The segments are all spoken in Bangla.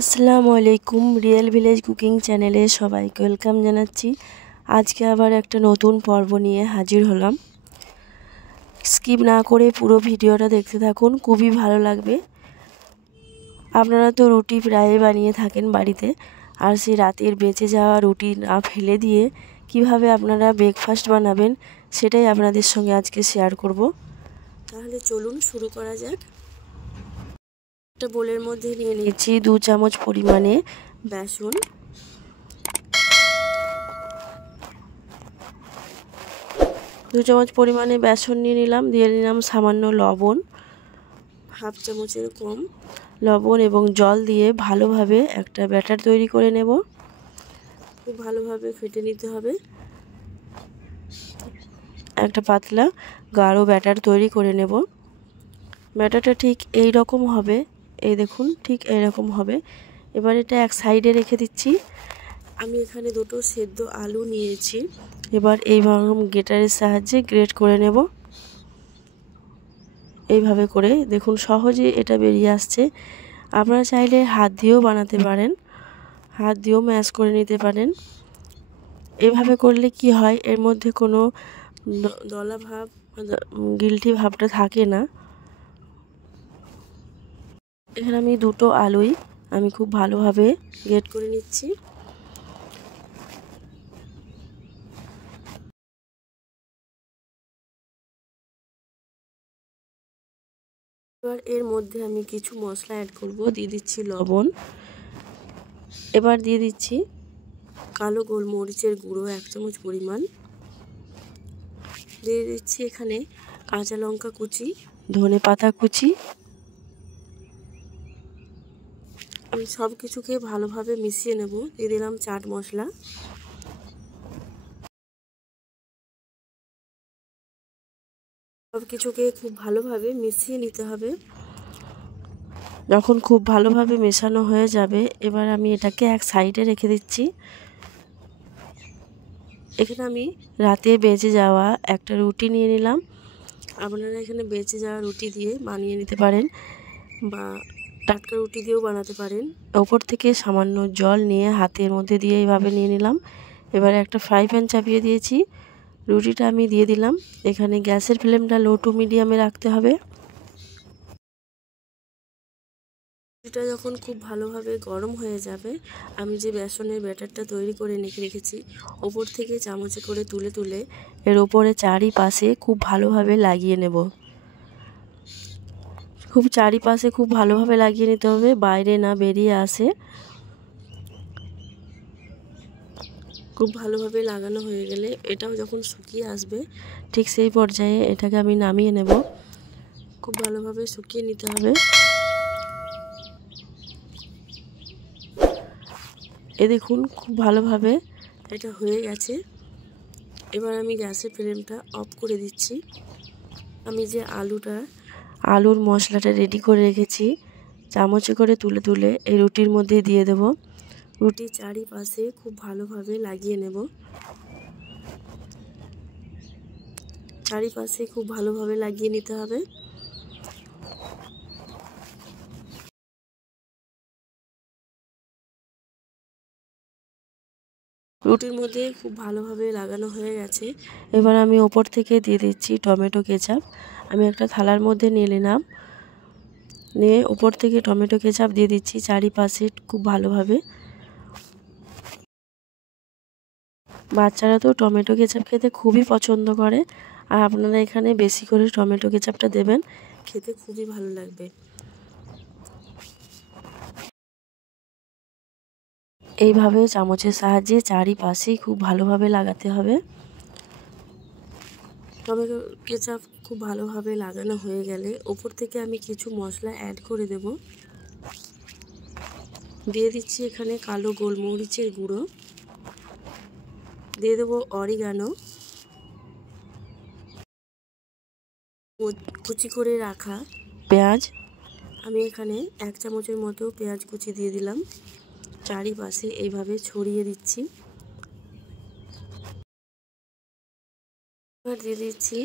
আসসালামু আলাইকুম। রিয়েল ভিলেজ কুকিং চ্যানেলে সবাইকে ওয়েলকাম জানাচ্ছি। আজকে আবার একটা নতুন পর্ব নিয়ে হাজির হলাম। স্কিপ না করে পুরো ভিডিওটা দেখতে থাকুন, খুবই ভালো লাগবে। আপনারা তো রুটি প্রায় বানিয়ে থাকেন বাড়িতে, আর সেই রাতের বেঁচে যাওয়া রুটি না ফেলে দিয়ে কিভাবে আপনারা ব্রেকফাস্ট বানাবেন সেটাই আপনাদের সঙ্গে আজকে শেয়ার করব। তাহলে চলুন শুরু করা যাক। একটা বোলের মধ্যে নিয়ে নিয়েছি 2 চামচ পরিমাণে বেসন, 2 চামচ পরিমাণে বেসন নিয়ে নিলাম। দিয়ে নিলাম সামান্য লবণ, হাফ চামচের কম লবণ এবং জল দিয়ে ভালোভাবে একটা ব্যাটার তৈরি করে নেব। খুব ভালোভাবে ফেটে নিতে হবে। একটা পাতলা গাঢ় ব্যাটার তৈরি করে নেব। ব্যাটারটা ঠিক এই রকম হবে, এই দেখুন ঠিক এই রকম হবে। এবার এটা এক সাইডে রেখে দিচ্ছি। আমি এখানে দুটো সেদ্ধ আলু নিয়েছি। এবার এইভাবে গ্রেটারের সাহায্যে গ্রেট করে নেব। এইভাবে করে দেখুন সহজে এটা বেরিয়ে আসছে। আপনারা চাইলে হাত দিয়েও বানাতে পারেন, হাত দিয়েও ম্যাশ করে নিতে পারেন। এইভাবে করলে কি হয়, এর মধ্যে কোনো দলা ভাব, গিলটি ভাবটা থাকে না। এখানে আমি দুটো আলুই আমি খুব ভালোভাবে গ্রেট করে নিচ্ছি। এবার এর মধ্যে আমি কিছু মশলা অ্যাড করব। দিয়ে দিচ্ছি লবণ, এবার দিয়ে দিচ্ছি কালো গোলমরিচের গুঁড়ো 1 চামচ পরিমাণ, দিয়ে দিচ্ছি এখানে কাঁচা লঙ্কা কুচি, ধনে পাতা কুচি। আমি সব কিছুকে ভালোভাবে মিশিয়ে নেব। দিয়ে দিলাম চাট মশলা। সব কিছুকে খুব ভালোভাবে মিশিয়ে নিতে হবে। যখন খুব ভালোভাবে মেশানো হয়ে যাবে, এবার আমি এটাকে এক সাইডে রেখে দিচ্ছি। এখানে আমি রাতে বেঁচে যাওয়া একটা রুটি নিয়ে নিলাম। আপনারা এখানে বেঁচে যাওয়া রুটি দিয়ে বানিয়ে নিতে পারেন বা টাটকা রুটি দিয়েও বানাতে পারেন। ওপর থেকে সামান্য জল নিয়ে হাতের মধ্যে দিয়ে এইভাবে নিয়ে নিলাম। এবারে একটা ফ্রাই প্যান চাপিয়ে দিয়েছি। রুটিটা আমি দিয়ে দিলাম। এখানে গ্যাসের ফ্লেমটা লো টু মিডিয়ামে রাখতে হবে। রুটিটা যখন খুব ভালোভাবে গরম হয়ে যাবে, আমি যে বেসনের ব্যাটারটা তৈরি করে রেখেছি, ওপর থেকে চামচে করে তুলে তুলে এর ওপরে চারিপাশে খুব ভালোভাবে লাগিয়ে নেব। খুব চারিপাশে খুব ভালোভাবে লাগিয়ে নিতে হবে, বাইরে না বেরিয়ে আসে। খুব ভালোভাবে লাগানো হয়ে গেলে এটাও যখন শুকিয়ে আসবে, ঠিক সেই পর্যায়ে এটাকে আমি নামিয়ে নেব। খুব ভালোভাবে শুকিয়ে নিতে হবে। এ দেখুন খুব ভালোভাবে এটা হয়ে গেছে। এবার আমি গ্যাসের ফ্লেমটা অফ করে দিচ্ছি। আমি যে আলুর মশলাটা রেডি করে রেখেছি, চামচে করে তুলে তুলে এই রুটির মধ্যে দিয়ে দেব। রুটির চারিপাশে খুব ভালোভাবে লাগিয়ে নেব। চারিপাশে খুব ভালোভাবে লাগিয়ে নিতে হবে। রুটির মধ্যে খুব ভালোভাবে লাগানো হয়ে গেছে। এবার আমি ওপর থেকে দিয়ে দিচ্ছি টমেটো কেচাপ। আমি একটা থালার মধ্যে নিয়ে নিলাম, নিয়ে ওপর থেকে টমেটো কেচাপ দিয়ে দিচ্ছি চারিপাশে খুব ভালোভাবে। বাচ্চারা তো টমেটো কেচাপ খেতে খুবই পছন্দ করে, আর আপনারা এখানে বেশি করে টমেটো কেচাপটা দেবেন, খেতে খুবই ভালো লাগবে। এইভাবে চামচের সাহায্যে চারিপাশেই খুব ভালোভাবে লাগাতে হবে। টমেটো কেচাপ খুব ভালোভাবে লাগানো হয়ে গেলে ওপর থেকে আমি কিছু মশলা অ্যাড করে দেব। দিয়ে দিচ্ছি এখানে কালো গোলমরিচের গুঁড়ো, দিয়ে দেবো অরিগানো, কুচি করে রাখা পেঁয়াজ। আমি এখানে 1 চামচের মতো পেঁয়াজ কুচি দিয়ে দিলাম। চারিপাশে এইভাবে ছড়িয়ে দিচ্ছি। এবার দিয়ে দিচ্ছি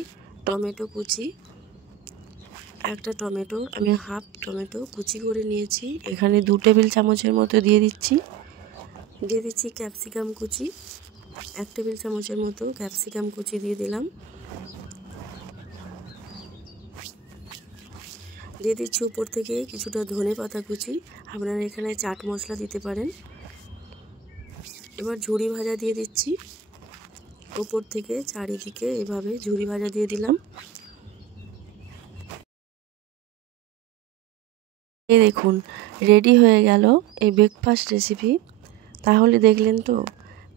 টমেটো কুচি, একটা টমেটো, আমি হাফ টমেটো কুচি করে নিয়েছি, এখানে 2 টেবিল চামচের মতো দিয়ে দিচ্ছি ক্যাপসিকাম কুচি, 1 টেবিল চামচের মতো ক্যাপসিকাম কুচি দিয়ে দিলাম। দিয়ে দিচ্ছি উপর থেকে কিছুটা ধনে পাতা কুচি, আপনারা এখানে চাট মশলা দিতে পারেন। এবার ঝুরি ভাজা দিয়ে দিচ্ছি উপর থেকে, চারিদিকে এভাবে ঝুরি ভাজা দিয়ে দিলাম। এই দেখুন রেডি হয়ে গেল এই ব্রেকফাস্ট রেসিপি। তাহলে দেখলেন তো,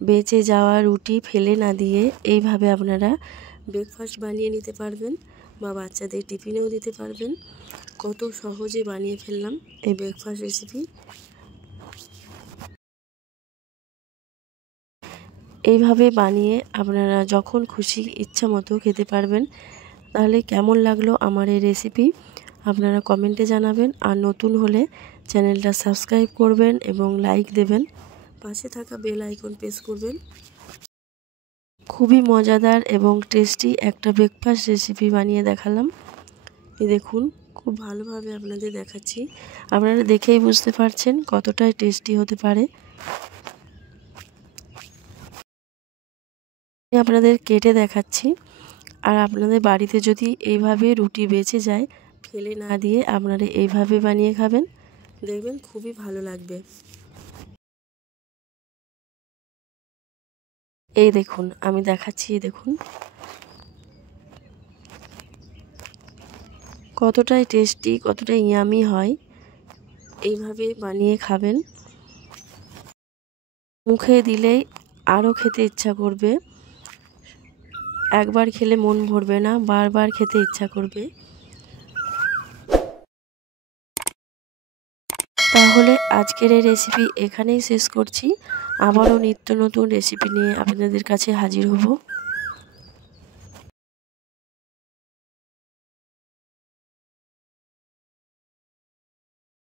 বেঁচে যাওয়া রুটি ফেলে না দিয়ে এইভাবে আপনারা ব্রেকফাস্ট বানিয়ে নিতে পারবেন বা বাচ্চাদের টিফিনেও দিতে পারবেন। কত সহজে বানিয়ে ফেললাম এই ব্রেকফাস্ট রেসিপি। এইভাবে বানিয়ে আপনারা যখন খুশি ইচ্ছা মতো খেতে পারবেন। তাহলে কেমন লাগলো আমার এই রেসিপি আপনারা কমেন্টে জানাবেন, আর নতুন হলে চ্যানেলটা সাবস্ক্রাইব করবেন এবং লাইক দেবেন, পাশে থাকা বেল আইকন প্রেস করবেন। খুবই মজাদার এবং টেস্টি একটা ব্রেকফাস্ট রেসিপি বানিয়ে দেখালাম। এই দেখুন খুব ভালোভাবে আপনাদের দেখাচ্ছি, আপনারা দেখেই বুঝতে পারছেন কতটাই টেস্টি হতে পারে। আপনাদের কেটে দেখাচ্ছি, আর আপনাদের বাড়িতে যদি এইভাবে রুটি বেঁচে যায় ফেলে না দিয়ে আপনারা এইভাবে বানিয়ে খাবেন, দেখবেন খুবই ভালো লাগবে। এই দেখুন আমি দেখাচ্ছি, দেখুন কতটাই টেস্টি, কতটাই ইয়ামি হয়। এইভাবে বানিয়ে খাবেন, মুখে দিলেই আরও খেতে ইচ্ছা করবে। একবার খেলে মন ভরবে না, বারবার খেতে ইচ্ছা করবে। তাহলে আজকের এই রেসিপি এখানেই শেষ করছি। আবারও নিত্য নতুন রেসিপি নিয়ে আপনাদের কাছে হাজির হব।